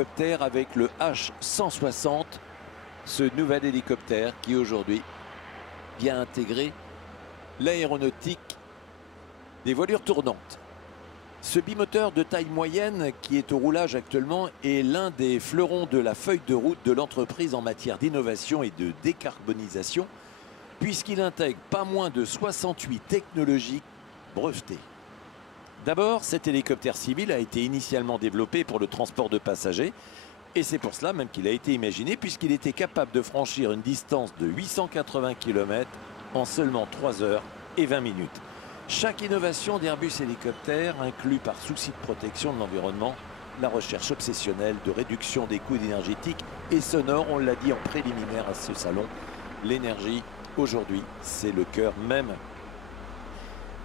Hélicoptère avec le H160, ce nouvel hélicoptère qui aujourd'hui vient intégrer l'aéronautique des voilures tournantes. Ce bimoteur de taille moyenne qui est au roulage actuellement est l'un des fleurons de la feuille de route de l'entreprise en matière d'innovation et de décarbonisation, puisqu'il intègre pas moins de 68 technologies brevetées. D'abord, cet hélicoptère civil a été initialement développé pour le transport de passagers, et c'est pour cela même qu'il a été imaginé, puisqu'il était capable de franchir une distance de 880 km en seulement 3 heures et 20 minutes. Chaque innovation d'Airbus Hélicoptère inclut par souci de protection de l'environnement la recherche obsessionnelle de réduction des coûts énergétiques et sonores. On l'a dit en préliminaire à ce salon, l'énergie aujourd'hui c'est le cœur même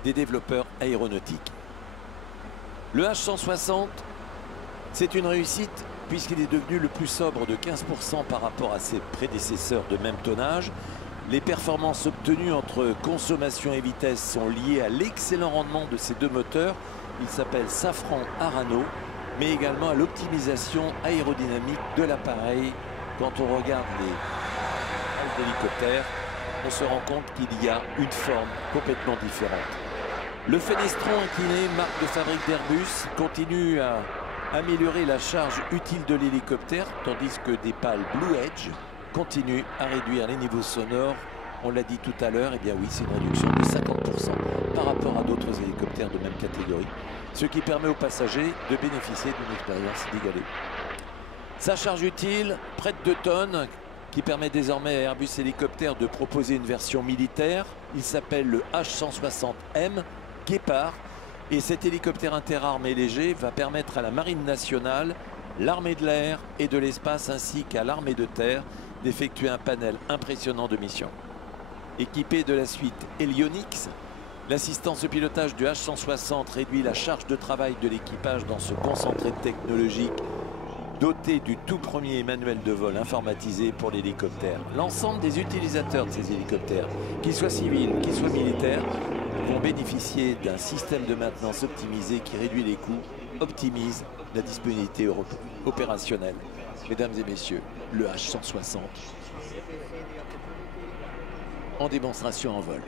des développeurs aéronautiques. Le H160, c'est une réussite puisqu'il est devenu le plus sobre de 15% par rapport à ses prédécesseurs de même tonnage. Les performances obtenues entre consommation et vitesse sont liées à l'excellent rendement de ces deux moteurs. Il s'appelle Safran Arano, mais également à l'optimisation aérodynamique de l'appareil. Quand on regarde les hélicoptères, on se rend compte qu'il y a une forme complètement différente. Le fenestron incliné, marque de fabrique d'Airbus, continue à améliorer la charge utile de l'hélicoptère, tandis que des pales Blue Edge continuent à réduire les niveaux sonores. On l'a dit tout à l'heure, et bien oui, c'est une réduction de 50% par rapport à d'autres hélicoptères de même catégorie, ce qui permet aux passagers de bénéficier d'une expérience d'égalée. Sa charge utile, près de 2 tonnes, qui permet désormais à Airbus Hélicoptère de proposer une version militaire. Il s'appelle le H160M Guépard, et cet hélicoptère interarmé léger va permettre à la Marine nationale, l'armée de l'air et de l'espace ainsi qu'à l'armée de terre d'effectuer un panel impressionnant de missions. Équipé de la suite Helionyx, l'assistance au pilotage du H160 réduit la charge de travail de l'équipage dans ce concentré technologique doté du tout premier manuel de vol informatisé pour l'hélicoptère. L'ensemble des utilisateurs de ces hélicoptères, qu'ils soient civils, qu'ils soient militaires, vont bénéficier d'un système de maintenance optimisé qui réduit les coûts, optimise la disponibilité opérationnelle. Mesdames et messieurs, le H160 en démonstration en vol.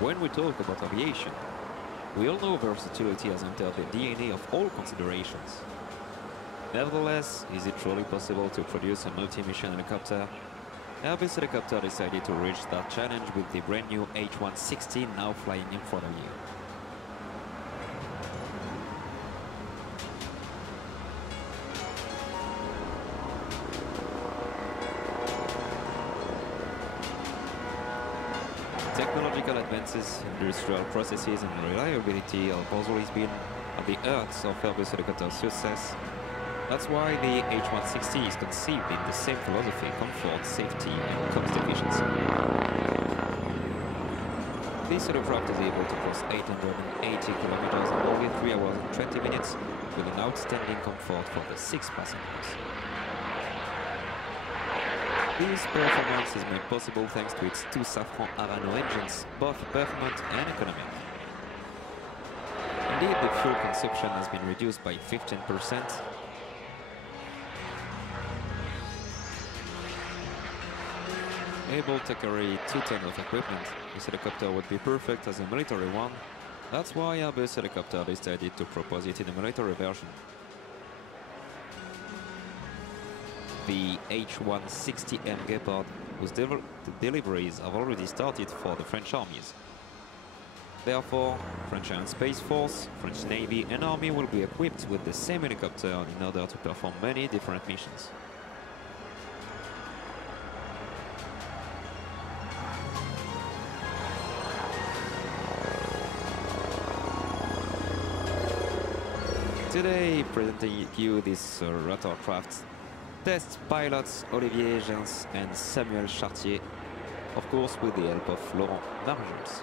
When we talk about aviation, we all know versatility has entered the DNA of all considerations. Nevertheless, is it truly possible to produce a multi-mission helicopter? Airbus Helicopter decided to reach that challenge with the brand new H160 now flying in front of you. Technological advances, industrial processes and reliability have always been at the heart of Airbus Helicopter's success. That's why the H160 is conceived in the same philosophy: comfort, safety and cost efficiency. This aircraft is able to cross 880 kilometers in only 3 hours and 20 minutes with an outstanding comfort for the 6 passengers. This performance is made possible thanks to its 2 Safran Arano engines, both performant and economic. Indeed, the fuel consumption has been reduced by 15%. able to carry 2 tons of equipment, this helicopter would be perfect as a military one. That's why Airbus Helicopter decided to propose it in a military version. The H-160M Gepard, whose deliveries have already started for the French armies. Therefore, French Air and Space Force, French Navy and Army will be equipped with the same helicopter in order to perform many different missions. Today, presenting you this rotorcraft, test pilots Olivier Gens and Samuel Chartier, of course with the help of Laurent Marujols.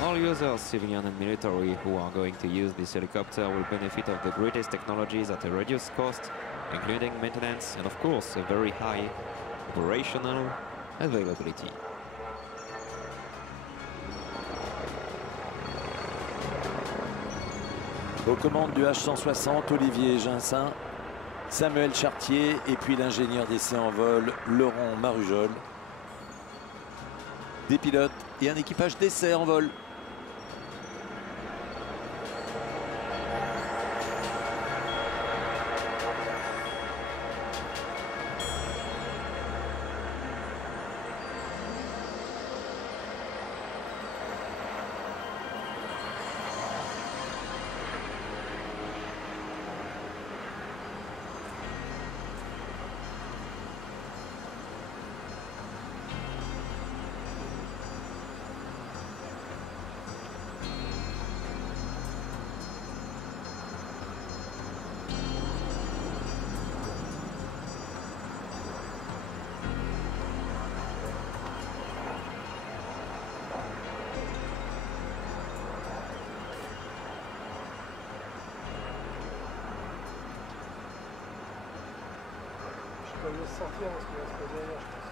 All users, civilian and military, who are going to use this helicopter will benefit of the greatest technologies at a reduced cost, including maintenance and of course a very high operational availability. Aux commandes du H-160, Olivier Ginsin, Samuel Chartier et puis l'ingénieur d'essai en vol, Laurent Marujols. Des pilotes et un équipage d'essai en vol. Je peux mieux sortir parce qu'il va se poser derrière, je pense.